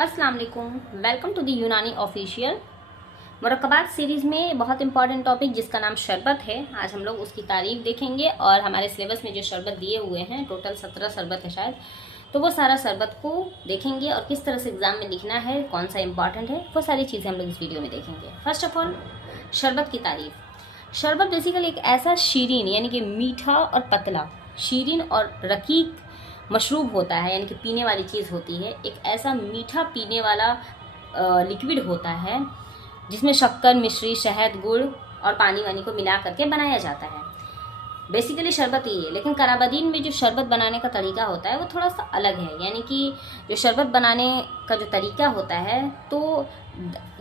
अस्सलाम वालेकुम, welcome to the यूनानी ऑफिशियल। मुरक्कबात सीरीज़ में बहुत इंपॉर्टेंट टॉपिक जिसका नाम शरबत है, आज हम लोग उसकी तारीफ देखेंगे। और हमारे सिलेबस में जो शरबत दिए हुए हैं, टोटल 17 शरबत है शायद, तो वो सारा शरबत को देखेंगे और किस तरह से एग्ज़ाम में लिखना है, कौन सा इंपॉर्टेंट है, वो सारी चीज़ें हम लोग इस वीडियो में देखेंगे। फर्स्ट ऑफ ऑल, शरबत की तारीफ। शरबत बेसिकली एक ऐसा शीरीन यानी कि मीठा और पतला, शीरीन और रकीक मशरूब होता है, यानी कि पीने वाली चीज़ होती है। एक ऐसा मीठा पीने वाला लिक्विड होता है जिसमें शक्कर, मिश्री, शहद, गुड़ और पानी वानी को मिला करके बनाया जाता है। बेसिकली शरबत ये है, लेकिन कराबादीन में जो शरबत बनाने का तरीका होता है वो थोड़ा सा अलग है। यानी कि जो शरबत बनाने का जो तरीका होता है, तो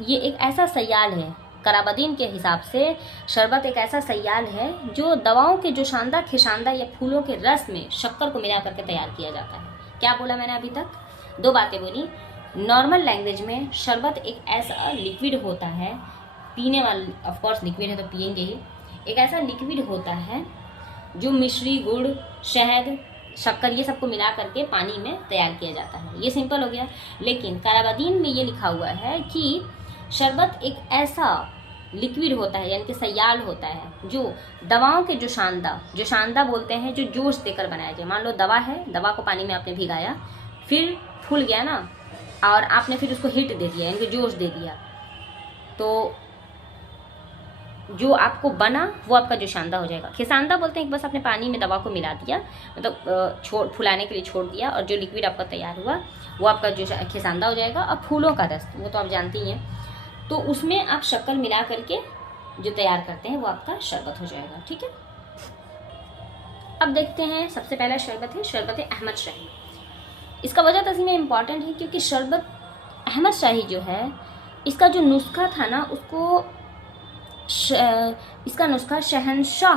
ये एक ऐसा सयाल है, कराबादीन के हिसाब से शरबत एक ऐसा सयाल है जो दवाओं के जो शानदार खिशानदा या फूलों के रस में शक्कर को मिला करके तैयार किया जाता है। क्या बोला मैंने अभी तक? दो बातें बोली। नॉर्मल लैंग्वेज में शरबत एक ऐसा लिक्विड होता है, पीने वाला, ऑफकोर्स लिक्विड है तो पियेंगे ही, एक ऐसा लिक्विड होता है जो मिश्री, गुड़, शहद, शक्कर ये सबको मिला करके पानी में तैयार किया जाता है। ये सिंपल हो गया। लेकिन कराबादीन में ये लिखा हुआ है कि शरबत एक ऐसा लिक्विड होता है, यानी कि सयाल होता है, जो दवाओं के जो शानदा बोलते हैं, जो जोश देकर बनाया जाए। मान लो दवा है, दवा को पानी में आपने भिगाया, फिर फूल गया ना, और आपने फिर उसको हिट दे दिया, यानी कि जोश दे दिया, तो जो आपको बना वो आपका जो शानदा हो जाएगा। खिसानदा बोलते हैं कि बस आपने पानी में दवा को मिला दिया, मतलब फुलाने के लिए छोड़ दिया, और जो लिक्विड आपका तैयार हुआ वो आपका जो खिसानदा हो जाएगा। और फूलों का रस वो तो आप जानती हैं, तो उसमें आप शक्कर मिला करके जो तैयार करते हैं वो आपका शरबत हो जाएगा। ठीक है, अब देखते हैं। सबसे पहला शरबत है शरबत अहमद शाही। इसका वजह तस्वीर में इम्पॉर्टेंट है क्योंकि शरबत अहमद शाही जो है, इसका जो नुस्खा था ना, इसका नुस्खा शहनशाह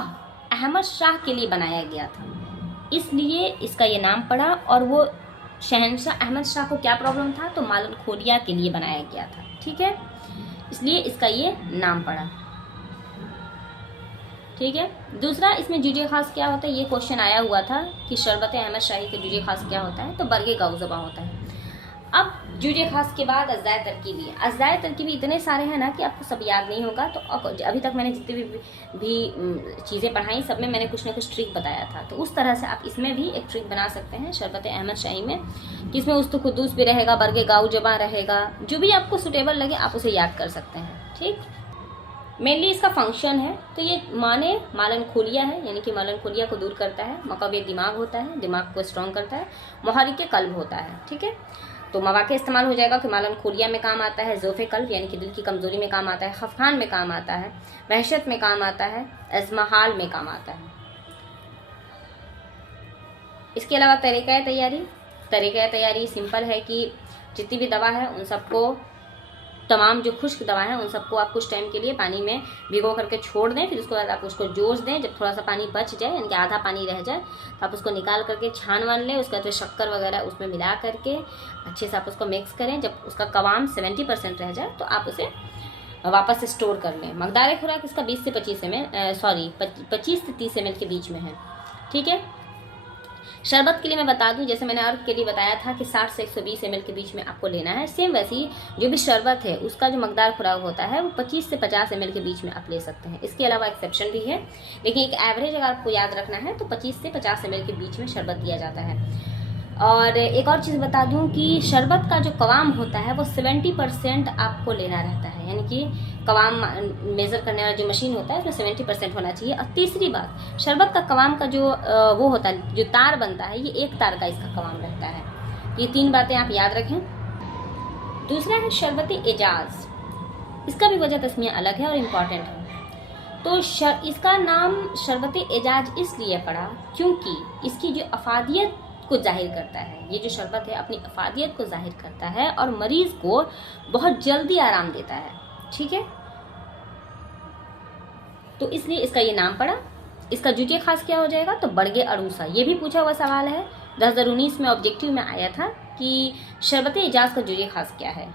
अहमद शाह के लिए बनाया गया था, इसलिए इसका ये नाम पड़ा। और वो शहनशाह अहमद शाह को क्या प्रॉब्लम था, तो मालनखोरिया के लिए बनाया गया था। ठीक है, इसलिए इसका ये नाम पड़ा। ठीक है, दूसरा, इसमें जुजे खास क्या होता है, ये क्वेश्चन आया हुआ था कि शरबत अहमद शाही के जुजे खास क्या होता है, तो बरगे गाउज़बा होता है। अब जुजे खास के बाद अज़ाए तरकीबी। अज़ाए तरकीबी इतने सारे हैं ना कि आपको सब याद नहीं होगा। तो अभी तक मैंने जितने भी चीज़ें पढ़ाई, सब में मैंने कुछ ना कुछ ट्रिक बताया था, तो उस तरह से आप इसमें भी एक ट्रिक बना सकते हैं शरबत अहमद शाही में, कि इसमें उस्तुकुद्दूस भी रहेगा, बरगे गाउज़बा रहेगा, जो भी आपको सुटेबल लगे आप उसे याद कर सकते हैं। ठीक, मेनली इसका फंक्शन है, तो ये माने मालनखोलिया है, यानी कि मालनखोलिया को दूर करता है। मकवे दिमाग होता है, दिमाग को स्ट्रॉन्ग करता है। मुहर्रिके कल्ब होता है। ठीक है, तो मवाक़े इस्तेमाल हो जाएगा कि मालनखोलिया में काम आता है, ज़ोफ़े कल्ब यानी कि दिल की कमज़ोरी में काम आता है, खफखान में काम आता है, वहशत में काम आता है, अज़महाल में काम आता है। इसके अलावा तरीक़ा तैयारी सिंपल है कि जितनी भी दवा है उन सबको, तमाम जो खुश्क दवा है उन सबको आप कुछ टाइम के लिए पानी में भिगो करके छोड़ दें। फिर उसके बाद आप उसको जोश दें। जब थोड़ा सा पानी बच जाए, यानी कि आधा पानी रह जाए, तो आप उसको निकाल करके छान वान लें। उसके बाद फिर शक्कर वगैरह उसमें मिला करके अच्छे से आप उसको मिक्स करें। जब उसका कवाम 70% रह जाए तो आप उसे वापस से स्टोर कर लें। मकदार खुराक इसका 20 से 25 से 30 ml के बीच में है। ठीक है, शरबत के लिए मैं बता दूं, जैसे मैंने अर्क के लिए बताया था कि 60 से 120 ml के बीच में आपको लेना है, सेम वैसे ही जो भी शरबत है उसका जो मकदार खुराक होता है वो 25 से 50 ml के बीच में आप ले सकते हैं। इसके अलावा एक्सेप्शन भी है, लेकिन एक एवरेज अगर आपको याद रखना है तो 25 से 50 ml के बीच में शरबत दिया जाता है। और एक और चीज़ बता दूं कि शरबत का जो कवाम होता है वो 70% आपको लेना रहता है, यानी कि कवाम मेज़र करने वाला जो मशीन होता है उसमें 70% होना चाहिए। और तीसरी बात, शरबत का कवाम का जो वो होता है, जो तार बनता है, ये एक तार का इसका कवाम रहता है। ये 3 बातें आप याद रखें। दूसरा है शरबत एजाज। इसका भी वजह तस्मिया अलग है और इम्पॉर्टेंट है। तो इसका नाम शरबत एजाज इसलिए पड़ा क्योंकि इसकी जो अफादियत को जाहिर करता है, ये जो शरबत है अपनी अफादियत को जाहिर करता है और मरीज को बहुत जल्दी आराम देता है। ठीक है, तो इसलिए इसका ये नाम पड़ा। इसका जुजे खास क्या हो जाएगा, तो बरगे अरूसा। ये भी पूछा हुआ सवाल है, 2019 में ऑब्जेक्टिव में आया था कि शरबत एजाज का जुजे खास क्या है,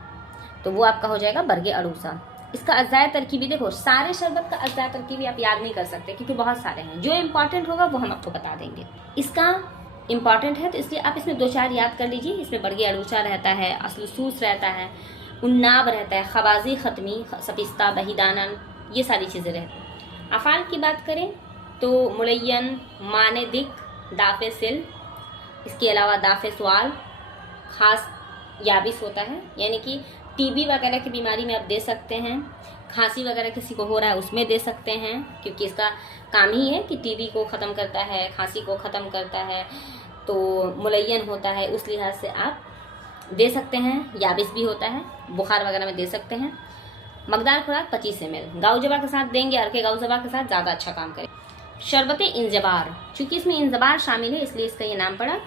तो वो आपका हो जाएगा बरगे अरूसा। इसका अज़ाए तरकीबी, देखो सारे शरबत का अज़ाए तरकीबी आप याद नहीं कर सकते क्योंकि बहुत सारे हैं, जो इंपॉर्टेंट होगा वो हम आपको बता देंगे। इसका इम्पॉर्टेंट है, तो इसलिए आप इसमें 2-4 याद कर लीजिए। इसमें बड़गी अड़ूचा रहता है, असलसूस रहता है, उन्नाब रहता है, खवाजी ख़त्मी, सपिस्ता, बहीदानन, ये सारी चीज़ें रहती हैं। अफ़ाल की बात करें तो मुलय्यन, माने दिक, दाफ़े सिल, इसके अलावा दाफ़े सवाल, ख़ास याबिस होता है, यानी कि टीबी वगैरह की बीमारी में आप दे सकते हैं। खांसी वगैरह किसी को हो रहा है उसमें दे सकते हैं, क्योंकि इसका काम ही है कि टीबी को ख़त्म करता है, खांसी को ख़त्म करता है, तो मुलय्यन होता है, उस लिहाज से आप दे सकते हैं। याबिस भी होता है, बुखार वगैरह में दे सकते हैं। मकदार खुराक 25 ml गाँव जबा के साथ देंगे, अर्के गाँव जबा के साथ ज़्यादा अच्छा काम करें। शरबत इंजबार, चूँकि इसमें इंजबार शामिल है इसलिए इसका ये नाम पड़ा।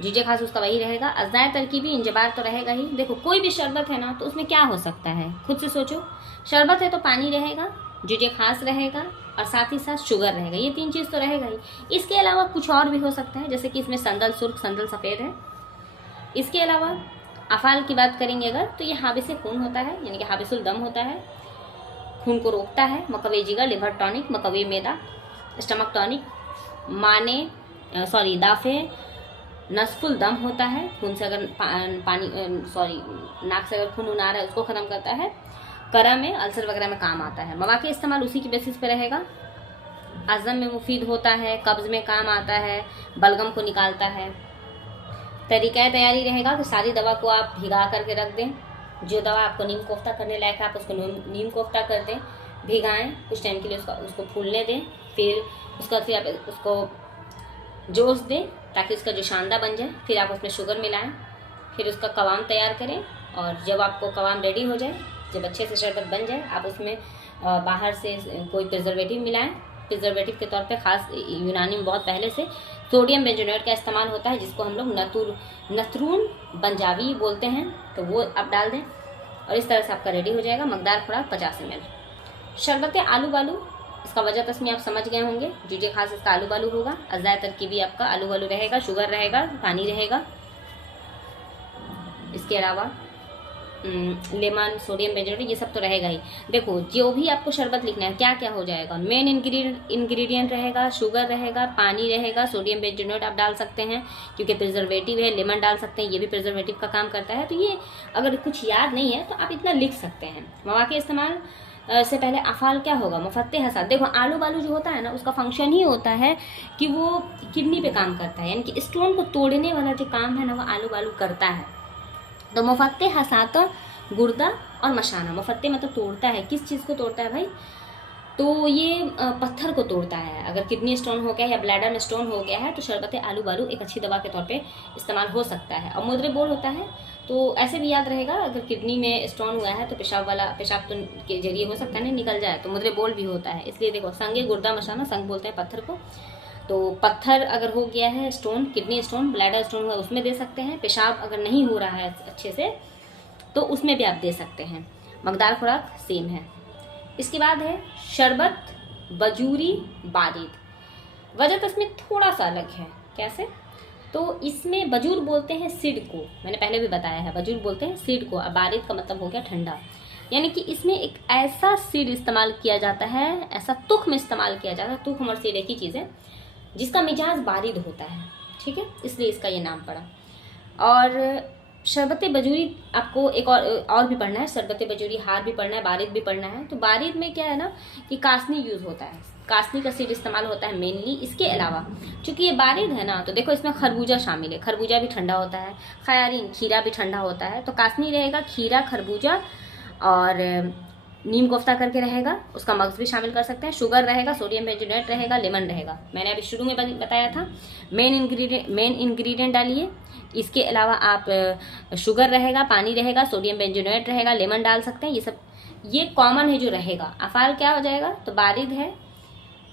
जीजे खास उसका वही रहेगा। अज़ाय तरकीबी इंजबार तो रहेगा ही। देखो कोई भी शरबत है ना, तो उसमें क्या हो सकता है, खुद से सोचो। शरबत है तो पानी रहेगा, जीजे खास रहेगा, और साथ ही साथ शुगर रहेगा, ये 3 चीज़ तो रहेगा ही। इसके अलावा कुछ और भी हो सकता है, जैसे कि इसमें संदल सुर्ख, संदल सफ़ेद है। इसके अलावा अफ़ाल की बात करेंगे अगर, तो ये हाबिस खून होता है, यानी कि हाबिसुल दम होता है, खून को रोकता है। मकवे जिगर, लिवर टॉनिक, मकवे मैदा, स्टमक टॉनिक। माने दाफ़े नसफुल दम होता है, खून से अगर नाक से अगर खून आ रहा है उसको ख़त्म करता है। करा में अल्सर वगैरह में काम आता है। मवाक़े इस्तेमाल उसी की बेसिस पे रहेगा। अज़म में मुफीद होता है, कब्ज़ में काम आता है, बलगम को निकालता है। तरीक़ा तैयारी रहेगा कि सारी दवा को आप भिगा करके रख दें। जो दवा आपको नीम कोफ्ता करने लायक है आप उसको नीम कोफ्ता कर दें, भिगाएं, कुछ टाइम के लिए उसको फूलने दें, फिर आप उसको जोश दें ताकि उसका जो शानदा बन जाए। फिर आप उसमें शुगर मिलाएं, फिर उसका कवाम तैयार करें, और जब आपको कवाम रेडी हो जाए, जब अच्छे से शरबत बन जाए, आप उसमें बाहर से कोई प्रिजर्वेटिव मिलाएं। प्रिजर्वेटिव के तौर पे ख़ास यूनानी में बहुत पहले से सोडियम बेंजोनेट का इस्तेमाल होता है, जिसको हम लोग नतरून बंजावी बोलते हैं, तो वो आप डाल दें, और इस तरह से आपका रेडी हो जाएगा। मकदार खुराक 50 ml। शरबत आलू बालू, इसका वजह तस्मी आप समझ गए होंगे। जीजे खास इसका आलू बालू होगा। अज़ाय तरकीबी आपका आलू बालू रहेगा, शुगर रहेगा, पानी रहेगा। इसके अलावा लेमन, सोडियम बेंजोनेट, ये सब तो रहेगा ही। देखो जो भी आपको शरबत लिखना है क्या क्या हो जाएगा, मेन इंग्रेडिएंट रहेगा, शुगर रहेगा, पानी रहेगा, सोडियम बेंजोनेट आप डाल सकते हैं क्योंकि प्रिजर्वेटिव है, लेमन डाल सकते हैं, ये भी प्रिजर्वेटिव का काम करता है। तो ये अगर कुछ याद नहीं है तो आप इतना लिख सकते हैं। मवाक़े इस्तेमाल से पहले अफ़ाल क्या होगा, मुफ़त्ते हसात। देखो आलू बालू जो होता है ना, उसका फंक्शन ही होता है कि वो किडनी पे काम करता है, यानी कि स्टोन को तोड़ने वाला जो काम है ना, वो आलू बालू करता है। तो मुफ़त्ते हसात गुर्दा और मशाना। मुफ़त्ते मतलब तोड़ता है, किस चीज़ को तोड़ता है भाई, तो ये पत्थर को तोड़ता है। अगर किडनी स्टोन हो गया या ब्लैडर में स्टोन हो गया है तो शरबत आलू बालू एक अच्छी दवा के तौर पे इस्तेमाल हो सकता है। और मुद्रे बोल होता है, तो ऐसे भी याद रहेगा, अगर किडनी में स्टोन हुआ है तो पेशाब तो के जरिए हो सकता है ना निकल जाए, तो मुद्रे बोल भी होता है। इसलिए देखो संगे गुर्दा मशाना, संग बोलते हैं पत्थर को, तो पत्थर अगर हो गया है stone, kidney stone, bladder stone हुआ उसमें दे सकते हैं। पेशाब अगर नहीं हो रहा है अच्छे से तो उसमें भी आप दे सकते हैं। मकदार खुराक सेम है। इसके बाद है शरबत बजूरी बारिद। वजह तस्मीर थोड़ा सा अलग है। कैसे, तो इसमें बजूर बोलते हैं सिड को, मैंने पहले भी बताया है, बजूर बोलते हैं सिड को, और बारिद का मतलब हो गया ठंडा। यानी कि इसमें एक ऐसा सीड इस्तेमाल किया जाता है, ऐसा तुख्म इस्तेमाल किया जाता है, तुख्म और सीड एक ही चीज़ है, जिसका मिजाज बारिद होता है। ठीक है, इसलिए इसका ये नाम पड़ा। और शरबत बजूरी आपको एक और भी पढ़ना है, शरबत बजूरी हार भी पढ़ना है, बारिद भी पढ़ना है। तो बारिद में क्या है ना कि कासनी यूज़ होता है, कासनी का सीड इस्तेमाल होता है मेनली। इसके अलावा चूँकि ये बारिद है ना, तो देखो इसमें खरबूजा शामिल है, खरबूजा भी ठंडा होता है, खयारीन खीरा भी ठंडा होता है। तो कासनी रहेगा, खीरा, खरबूजा और नीम कोफ्ता करके रहेगा, उसका मग्ज़ भी शामिल कर सकते हैं। शुगर रहेगा, सोडियम बेंजोनेट रहेगा, लेमन रहेगा, मैंने अभी शुरू में बताया था। मेन इंग्रेडिएंट डालिए। इसके अलावा आप शुगर रहेगा, पानी रहेगा, सोडियम बेंजोनेट रहेगा, लेमन डाल सकते हैं। ये कॉमन है जो रहेगा। अफ़ाल क्या हो जाएगा, तो बारिद है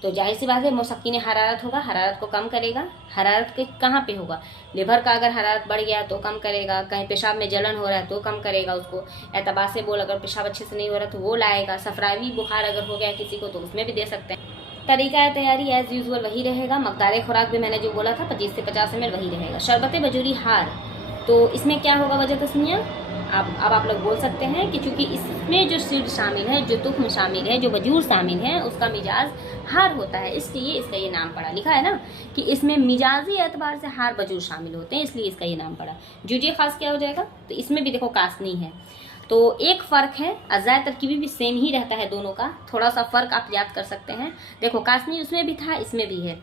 तो जाहिर सी बात है मौसक्कीन हरारत होगा, हरारत को कम करेगा। हरारत के कहाँ पे होगा, लिवर का अगर हरारत बढ़ गया तो कम करेगा, कहीं पेशाब में जलन हो रहा है तो कम करेगा उसको। एतबा से बोल अगर पेशाब अच्छे से नहीं हो रहा तो वो लाएगा। सफरावी बुखार अगर हो गया किसी को तो उसमें भी दे सकते हैं। तरीका तैयारी एज़ यूजुअल वही रहेगा। मकदार खुराक भी मैंने जो बोला था 25 से 50 ml वही रहेगा। शरबत बजूरी हार, तो इसमें क्या होगा वजह तस्मिया, अब आप लोग बोल सकते हैं कि चूंकि इसमें जो सीड शामिल है, जो तुख्म शामिल है, जो बजूर शामिल है, उसका मिजाज हार होता है, इसलिए इसका ये नाम पड़ा। लिखा है ना कि इसमें मिजाजी एतबार से हार बजूर शामिल होते हैं, इसलिए इसका ये नाम पड़ा। जुजे खास क्या हो जाएगा, तो इसमें भी देखो कासनी है, तो एक फ़र्क है, अज़ाय तरकीबी भी सेम ही रहता है दोनों का, थोड़ा सा फ़र्क आप याद कर सकते हैं। देखो कासनी उसमें भी था, इसमें भी है,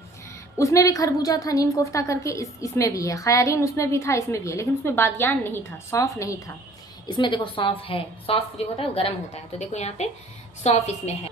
उसमें भी खरबूजा था नीम कोफ्ता करके, इसमें भी है, खयारीन उसमें भी था, इसमें भी है, लेकिन उसमें बादियान नहीं था, सौंफ नहीं था। इसमें देखो सौंफ है, सौंफ जो होता है वो गर्म होता है, तो देखो यहाँ पे सौंफ इसमें है।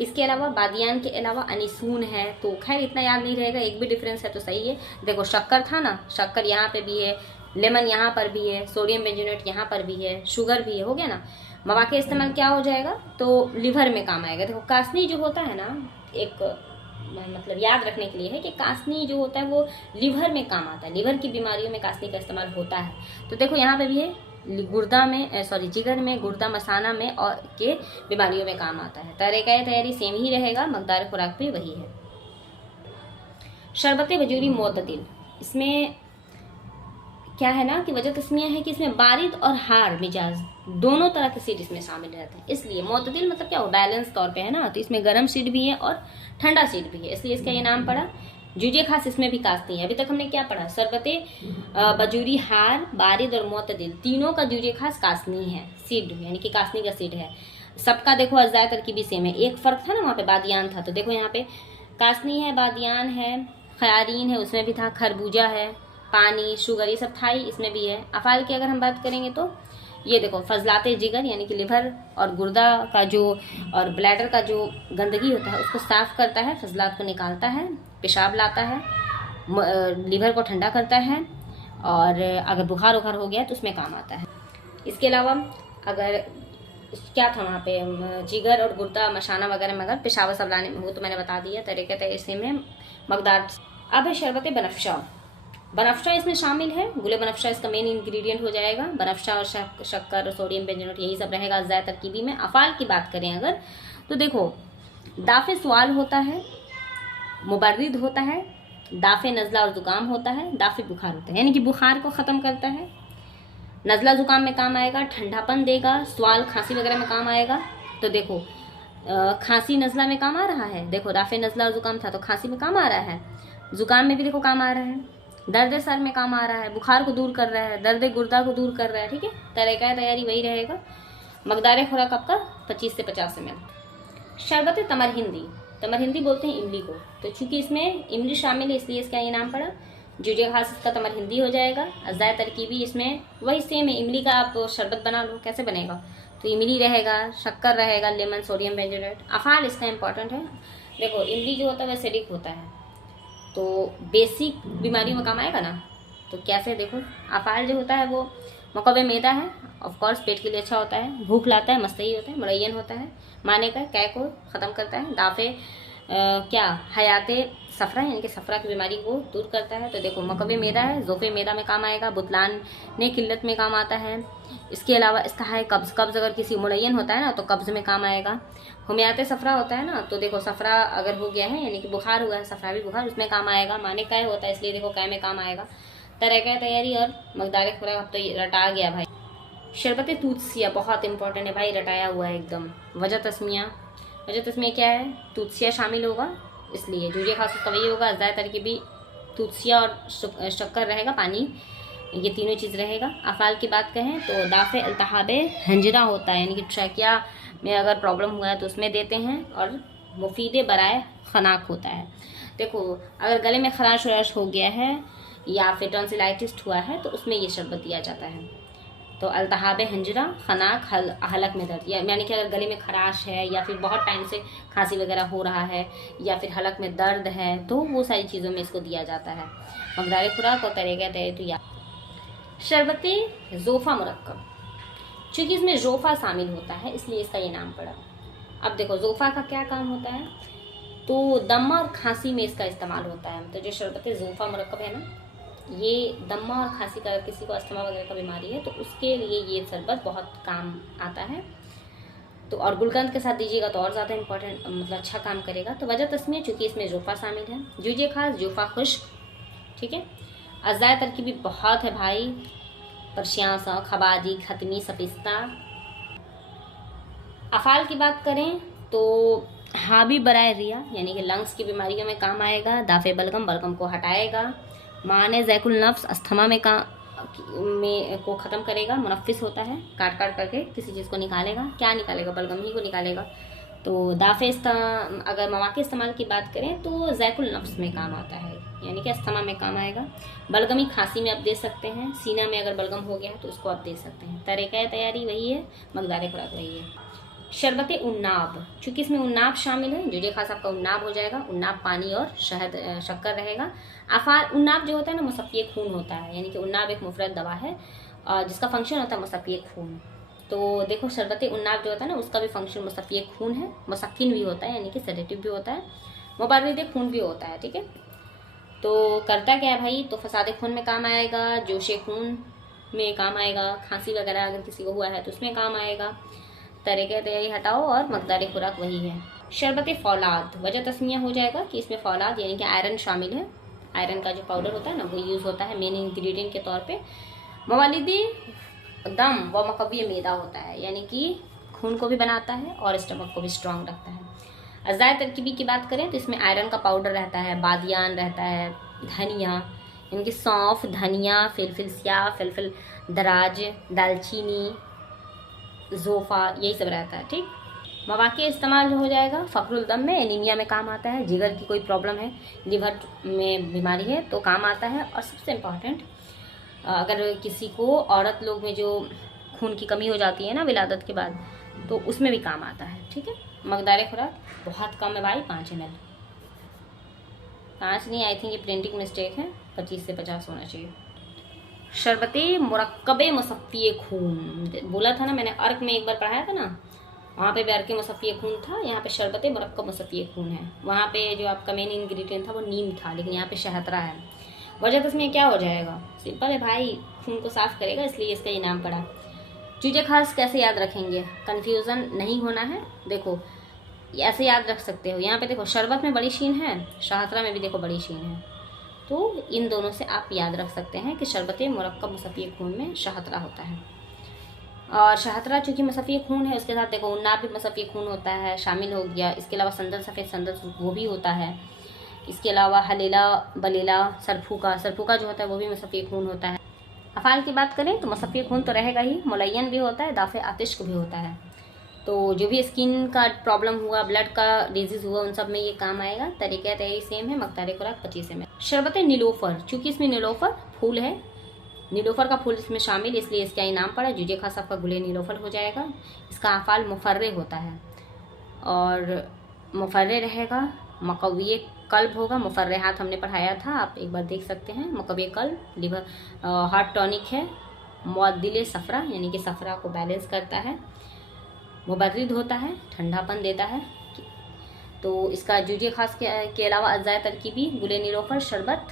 इसके अलावा बादियान के अलावा अनीसून है, तो खैर इतना याद नहीं रहेगा, एक भी डिफरेंस है तो सही है। देखो शक्कर था ना, शक्कर यहाँ पे भी है, लेमन यहाँ पर भी है, सोडियम बेंजोनेट यहाँ पर भी है, शुगर भी है, हो गया ना। मवाके इस्तेमाल क्या हो जाएगा, तो लिवर में काम आएगा। देखो कासनी जो होता है ना, एक मतलब याद रखने के लिए है कि कासनी जो होता है वो लिवर में काम आता है, लिवर की बीमारियों में कासनी का इस्तेमाल होता है। तो देखो यहाँ पे भी है, गुर्दा में जिगर में, गुर्दा मसाना में और के बीमारियों में काम आता है। तरीक़ा तैयारी सेम ही रहेगा, मकदार खुराक भी वही है। शरबत बजूरी मोतदिल, इसमें क्या है ना कि वजह तस्मिया है कि इसमें बारिद और हार मिजाज दोनों तरह के सीड इसमें शामिल रहते हैं, इसलिए मोतदिल मतलब क्या हो, बैलेंस तौर पे है ना। तो इसमें गर्म सीड भी है और ठंडा सीड भी है, इसलिए इसका ये नाम पड़ा। जुजे खास इसमें भी कासनी है। अभी तक हमने क्या पढ़ा, शरबते बजूरी, हार, बारिद और मोतदिल, तीनों का जुजे खास कासनी है, सीड यानी कि कासनी का सीड है। सबका देखो अज़ाय तरकीबी सेम है, एक फ़र्क था ना वहाँ पे बादियान था, तो देखो यहाँ पे कासनी है, बादियान है, खयारीन है, उसमें भी था, खरबूजा है, पानी, शुगर, ये सब था ही, इसमें भी है। अफ़ाल की अगर हम बात करेंगे तो ये देखो फजलाते जिगर यानी कि लिवर और गुर्दा का जो और ब्लैडर का जो गंदगी होता है उसको साफ़ करता है, फजलात को निकालता है, पेशाब लाता है, लिवर को ठंडा करता है, और अगर बुखार उखार हो गया तो उसमें काम आता है। इसके अलावा अगर क्या था वहाँ पे, जिगर और गुर्दा मशाना वगैरह में अगर पेशाब सब लाने में हो तो मैंने बता दिया, तरीक़े तैसे में मकदार। अब है शरबत बनफ्शा। बनफ्शा इसमें शामिल है, गुले बनफ्शा इसका मेन इंग्रेडिएंट हो जाएगा। बनफ्शा और शक्कर और सोडियम बेंजोनेट यही सब रहेगा अज़ाय तरकीबी में। अफ़ाल की बात करें अगर तो देखो दाफ़े सवाल होता है, मुबर्रिद होता है, दाफ़े नज़ला और ज़ुकाम होता है, दाफ़े बुखार होता है, यानी कि बुखार को ख़त्म करता है, नज़ला ज़ुकाम में काम आएगा, ठंडापन देगा, सवाल खांसी वगैरह में काम आएगा। तो देखो खांसी नज़ला में काम आ रहा है, देखो दाफ़े नज़ला और ज़ुकाम था तो खांसी में काम आ रहा है, ज़ुकाम में भी देखो काम आ रहा है, दर्द सर में काम आ रहा है, बुखार को दूर कर रहा है, दर्द गुर्दा को दूर कर रहा है। ठीक है, तरीक़ा तैयारी वही रहेगा। मकदार खुराक आपका 25 से 50 ml। शरबत तमर हिंदी, तमर हिंदी बोलते हैं इमली को, तो चूंकि इसमें इमली शामिल है इसलिए इसका ये नाम पड़ा। जुजे खास इसका तमर हिंदी हो जाएगा। अज़ाय तरकीबी इसमें वही सेम है, इमली का आप शरबत बना लो, कैसे बनेगा, तो इमली रहेगा, शक्कर रहेगा, लेमन, सोडियम बेंजोनेट। अफ़ाल इसका इंपॉर्टेंट है। देखो इमली जो होता है वह एसिडिक होता है, तो बेसिक बीमारियों में काम आएगा ना, तो कैसे देखो अफ़ाल जो होता है वो मकवे मैदा है, ऑफकोर्स पेट के लिए अच्छा होता है, भूख लाता है, मस्तई होता है, मुरय्यन होता है, माने का कै को ख़त्म करता है, दाफ़े क्या हयाते सफ़रा यानी कि सफ़रा की बीमारी को दूर करता है। तो देखो मकवे मैदा है, ज़ोफ़े मैदा में काम आएगा, बुतलान ने किल्लत में काम आता है। इसके अलावा इस्ताहाय कब्ज़, कब्ज़ अगर किसी मुरय्यन होता है ना तो कब्ज़ में काम आएगा। हुमियाते सफ़रा होता है ना, तो देखो सफ़रा अगर हो गया है यानी कि बुखार हुआ है, सफ़रावी बुखार, उसमें काम आएगा। माने कै होता है इसलिए देखो कै में काम आएगा। तरीक़ा तैयारी और मकदार खुराक अब तो रटा गया भाई। शरबत तूतसिया बहुत इंपॉर्टेंट है भाई, रटाया हुआ है एकदम। वजह तस्मिया, वजह तस्मिया क्या है, तूतसिया शामिल होगा इसलिए जुजे खास उसका वही होगा। अज़ाय तरकीबी तूतसिया और शक्कर रहेगा, पानी, ये तीनों चीज़ रहेगा। अफ़ाल की बात कहें तो दाफ़े अल्तहाब हंजरा होता है, यानी कि ट्रैकिया में अगर प्रॉब्लम हुआ है तो उसमें देते हैं, और मुफीद बराए खनाक होता है। देखो अगर गले में खराश वराश हो गया है या फिर टॉन्सिलाइटिस हुआ है तो उसमें ये शरबत दिया जाता है। तो अल्तहाब हंजरा, खनाक, हलक में दर्द, यानी कि अगर गले में खराश है या फिर बहुत टाइम से खांसी वगैरह हो रहा है या फिर हलक में दर्द है तो वो सारी चीज़ों में इसको दिया जाता है। मकदार खुराक और तरीक़ा तैयारी तो या शरबत ज़ोफ़ा मुरक्कब, चूँकि इसमें ज़ोफ़ा शामिल होता है इसलिए इसका ये नाम पड़ा। अब देखो ज़ोफ़ा का क्या काम होता है, तो दमा और खांसी में इसका इस्तेमाल होता है। तो जो शरबत ज़ोफ़ा मुरक्कब है ना, ये दमा और खांसी का, किसी को अस्थमा वगैरह का बीमारी है तो उसके लिए ये शरबत बहुत काम आता है। तो और गुलकंद के साथ दीजिएगा तो और ज़्यादा इंपॉर्टेंट, मतलब अच्छा काम करेगा। तो वजह तस्मीह चूँकि इसमें ज़ोफ़ा शामिल है। जुजे खास, ज़ोफ़ा खुश्क, ठीक है। अज़ाय तरकीबी बहुत है भाई, परसियासा, खबाजी, खतनी, सपिस्ता। अफ़ाल की बात करें तो हाबी बराए रिया यानी कि लंग्स की बीमारियों में काम आएगा। दाफे बलगम, बलगम को हटाएगा। माने ज़ैकुल नफ्स, अस्थमा में को ख़त्म करेगा। मुनफ़िस होता है, काट काट करके किसी चीज़ को निकालेगा। क्या निकालेगा? बलगम ही को निकालेगा। तो दाफे अगर मवाक़े इस्तेमाल की बात करें तो ज़ैकुल नफ्स में काम आता है, यानी कि अस्थमा में काम आएगा। बलगमी खांसी में आप दे सकते हैं। सीना में अगर बलगम हो गया है तो उसको आप दे सकते हैं। तरीक़ा तैयारी वही है, मकदार खुराक वही है। शरबत उन्नाब, चूँकि इसमें उन्नाब शामिल है, जुजे खास आपका उन्नाब हो जाएगा। उन्नाब पानी और शहद शक्कर रहेगा। अफ़ाल उन्नाब जो होता है ना, मुसफ़्फ़ी खून होता है, यानी कि उन्नाब एक मुफरद दवा है जिसका फंक्शन होता है मुसफ़्फ़ी खून। तो देखो शरबत उन्नाब जो होता है ना, उसका भी फंक्शन मुसफ़्फ़ी खून है। मुसक्किन भी होता है, यानी कि सेडेटिव भी होता है। मुबर्रिद खून भी होता है। ठीक है, तो करता क्या है भाई? तो फसाद खून में काम आएगा, जोश खून में काम आएगा। खांसी वगैरह अगर किसी को हुआ है तो उसमें काम आएगा। तरीक़े तैयारी हटाओ और मकदार खुराक वही है। शरबत फौलाद, वजह तस्मिया हो जाएगा कि इसमें फौलाद यानी कि आयरन शामिल है। आयरन का जो पाउडर होता है ना, वो यूज़ होता है मेन इंग्रेडिएंट के तौर पे। मवालिदी दम व मकवी मैदा होता है, यानी कि खून को भी बनाता है और स्टमक को भी स्ट्रांग रखता है। अज़ाय तरकीबी की बात करें तो इसमें आयरन का पाउडर रहता है, बादियान रहता है, धनिया यानी कि सौंफ, धनिया, फिलफिल स्याह, फिलफिल दराज, दालचीनी, ज़ोफ़ा, यही सब रहता है। ठीक, मवाक़े इस्तेमाल हो जाएगा फ़क्रुल दम में, एनीमिया में काम आता है। जिगर की कोई प्रॉब्लम है, लिवर में बीमारी है तो काम आता है। और सबसे इम्पॉर्टेंट, अगर किसी को औरत लोग में जो खून की कमी हो जाती है ना विलादत के बाद, तो उसमें भी काम आता है। ठीक है, मकदार खुराक बहुत कम है भाई, 5 ml। 5 नहीं, आई थिंक ये प्रिंटिंग मिस्टेक है, 25 से 50 होना चाहिए। शरबत मुरक्कबे मुसफ़्फ़ी खून, बोला था ना मैंने, अर्क में एक बार पढ़ाया था ना, वहाँ पे भी अर्क मुसफ़्फ़ी खून था, यहाँ पे शरबत मुरक्कब मुसफ़्फ़ी खून है। वहाँ पे जो आपका मेन इंग्रेडिएंट था वो नीम था, लेकिन यहाँ पे शहतरा है। वजह तो इसमें क्या हो जाएगा? सिंपल है भाई, खून को साफ़ करेगा, इसलिए इसका ये नाम पड़ा। चीज़ें खास कैसे याद रखेंगे, कन्फ्यूज़न नहीं होना है। देखो ऐसे याद रख सकते हो, यहाँ पे देखो शरबत में बड़ी शीन है, शहतरा में भी देखो बड़ी शीन है, तो इन दोनों से आप याद रख सकते हैं कि शरबत मुरक्कब मुसफ़्फ़ी खून में शहतरा होता है। और शहतरा चूँकि मुसफ़्फ़ी खून है, उसके साथ देखो उन्नाब भी मुसफ़्फ़ी खून होता है, शामिल हो गया। इसके अलावा संदल, सफ़ेद संदल, वो भी होता है। इसके अलावा हलेला, बलेला, सरफूका जो होता है वो भी मुसफ़्फ़ी खून होता है। अफ़ाल की बात करें तो मुसफ़्फ़ी खून तो रहेगा ही, मुलय्यन भी होता है, दाफ़े आतिश भी होता है। तो जो भी स्किन का प्रॉब्लम हुआ, ब्लड का डिजीज़ हुआ, उन सब में ये काम आएगा। तरीक़ा तैयारी सेम है, मकदार खुराक 25 ml। शरबत नीलोफ़र, चूँकि इसमें नीलोफ़र फूल है, नीलोफ़र का फूल इसमें शामिल, इसलिए इसका ही नाम पड़ा। जुजे खास आपका गुले नीलोफ़र हो जाएगा। इसका अफ़ाल मुफर्रे होता है और मुफर्रे रहेगा। मकवी कल्ब होगा, मुफर्रेहात हमने पढ़ाया था, आप एक बार देख सकते हैं। मकवी कल्ब, लिवर, हार्ट टॉनिक है। मुअद्दिल सफ़रा यानी कि सफ़रा को बैलेंस करता है। मुबर्रिद होता है, ठंडापन देता है। तो इसका जुजे खास के अलावा अज़ाय तरकीबी, गुले नीलोफ़र, शरबत,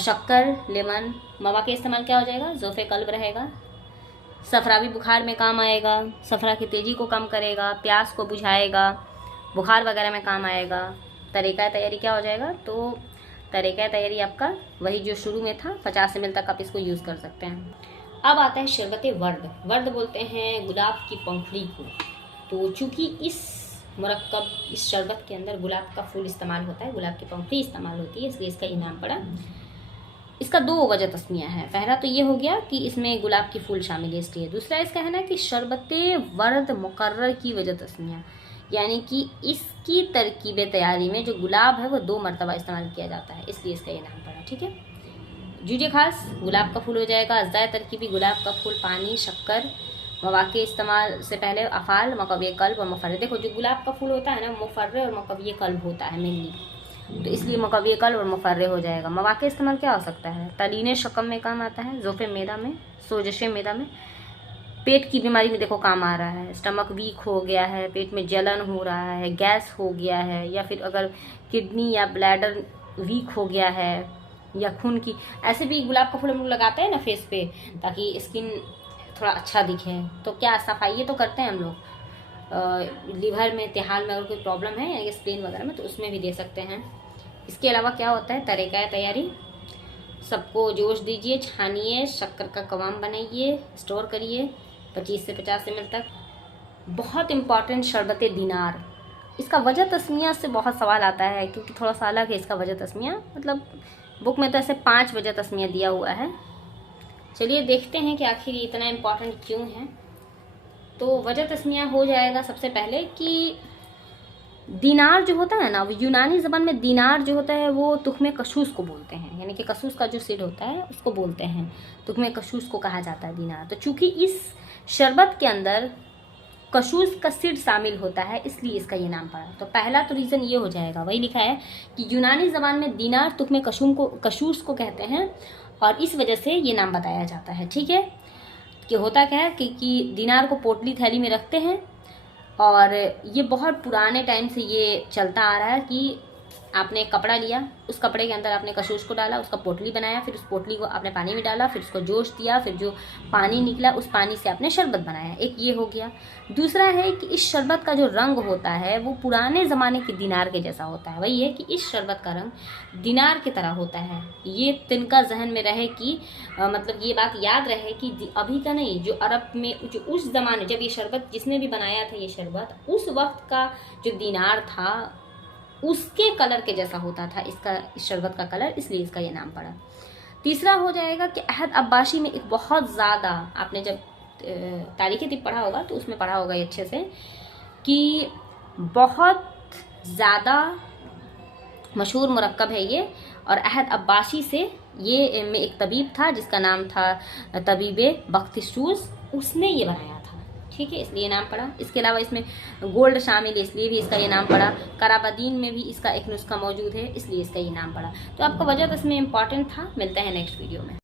शक्कर, लेमन। मवाक़े इस्तेमाल क्या हो जाएगा? ज़ोफ़े कल्ब रहेगा। सफ़रा भी बुखार में काम आएगा, सफ़रा की तेज़ी को कम करेगा, प्यास को बुझाएगा, बुखार वगैरह में काम आएगा। तरीक़ा तैयारी क्या हो जाएगा? तो तरीक़ा तैयारी आपका वही जो शुरू में था, 50 ml तक आप इसको यूज़ कर सकते हैं। अब आता है शरबत वर्द। वर्द बोलते हैं गुलाब की पंखुड़ी को। तो चूँकि इस मुरक्कब, इस शरबत के अंदर गुलाब का फूल इस्तेमाल होता है, गुलाब की पंखुड़ी इस्तेमाल होती है, इसलिए इसका ये नाम पड़ा। इसका 2 वजह तस्मिया है। पहला तो ये हो गया कि इसमें गुलाब की फूल शामिल है, इसलिए। दूसरा इसका है ना कि शरबत वर्द मुकर्रर की वजह तस्मिया, यानी कि इसकी तरकीब तैयारी में जो गुलाब है वो 2 मरतबा इस्तेमाल किया जाता है, इसलिए इसका ये नाम पड़ा। ठीक है, जुजे खास गुलाब का फूल हो जाएगा। अज़ाय तरकीबी गुलाब का फूल, पानी, शक्कर। मवाक़े इस्तेमाल से पहले अफ़ाल, मकवी कल्ब और मुफर्रे। देखो जो गुलाब का फूल होता है ना, मुफर्रे और मकवी कल्ब होता है मेनली, तो इसलिए मकवी कल्ब और मुफर्रे हो जाएगा। मवाक़े इस्तेमाल क्या हो सकता है? तलीन शकम में काम आता है, ज़ोफ़े मैदा में, सोजश मैदा में। पेट की बीमारी में देखो काम आ रहा है, स्टमक वीक हो गया है, पेट में जलन हो रहा है, गैस हो गया है, या फिर अगर किडनी या ब्लैडर वीक हो गया है, या खून की, ऐसे भी गुलाब का फूल हम लोग लगाते हैं ना फेस पे, ताकि स्किन थोड़ा अच्छा दिखे। तो क्या सफाई तो करते हैं हम लोग। लीवर में, तिहाल में अगर कोई प्रॉब्लम है यानी स्प्लीन वगैरह में, तो उसमें भी दे सकते हैं। इसके अलावा क्या होता है? तरीक़ा तैयारी सबको जोश दीजिए, छानिए, शक्कर का कवाम बनाइए, स्टोर करिए 25 से 50 ml तक। बहुत इम्पॉर्टेंट शरबत दिनार। इसका वजह तस्मिया से बहुत सवाल आता है क्योंकि थोड़ा सा अलग है इसका वजह तस्मिया, मतलब बुक में तो ऐसे 5 वजह तस्मिया दिया हुआ है। चलिए देखते हैं कि आखिर ये इतना इम्पॉर्टेंट क्यों है। तो वजह तस्मिया हो जाएगा सबसे पहले कि दीनार जो होता है ना, वो यूनानी ज़बान में दीनार जो होता है वो तुख्मे कशूस को बोलते हैं, यानी कि कशूस का जो सीड होता है उसको बोलते हैं, तुख्मे कशूस को कहा जाता है दीनार। तो चूंकि इस शरबत के अंदर कशूस का सीड शामिल होता है इसलिए इसका ये नाम पड़ा। तो पहला तो रीज़न ये हो जाएगा, वही लिखा है कि यूनानी ज़बान में दीनार तुख्मे कशूस को कहते हैं और इस वजह से ये नाम बताया जाता है। ठीक है, कि होता क्या है कि दीनार को पोटली थैली में रखते हैं और ये बहुत पुराने टाइम से ये चलता आ रहा है कि आपने एक कपड़ा लिया, उस कपड़े के अंदर आपने कशूस को डाला, उसका पोटली बनाया, फिर उस पोटली को आपने पानी में डाला, फिर उसको जोश दिया, फिर जो पानी निकला उस पानी से आपने शरबत बनाया। एक ये हो गया। दूसरा है कि इस शरबत का जो रंग होता है वो पुराने ज़माने के दिनार के जैसा होता है। वही है कि इस शरबत का रंग दिनार की तरह होता है। ये तिनका जहन में रहे कि मतलब ये बात याद रहे कि अभी का नहीं, जो अरब में जो उस ज़माने जब ये शरबत जिसने भी बनाया था ये शरबत, उस वक्त का जो दिनार था उसके कलर के जैसा होता था इस शरबत का कलर, इसलिए इसका ये नाम पड़ा। तीसरा हो जाएगा कि अहद अब्बासी में एक बहुत ज़्यादा, आपने जब तारीख़ तिब पढ़ा होगा तो उसमें पढ़ा होगा अच्छे से, कि बहुत ज़्यादा मशहूर मुरक्कब है ये। और अहद अब्बासी से ये में एक तबीब था जिसका नाम था तबीब बख्तिशूस, उसने ये बनाया था। ठीक है, इसलिए नाम पड़ा। इसके अलावा इसमें गोल्ड शामिल है इसलिए भी इसका ये नाम पड़ा। कराबादीन में भी इसका एक नुस्खा मौजूद है इसलिए इसका ये नाम पड़ा। तो आपका वजह तो इसमें इम्पॉर्टेंट था। मिलते हैं नेक्स्ट वीडियो में।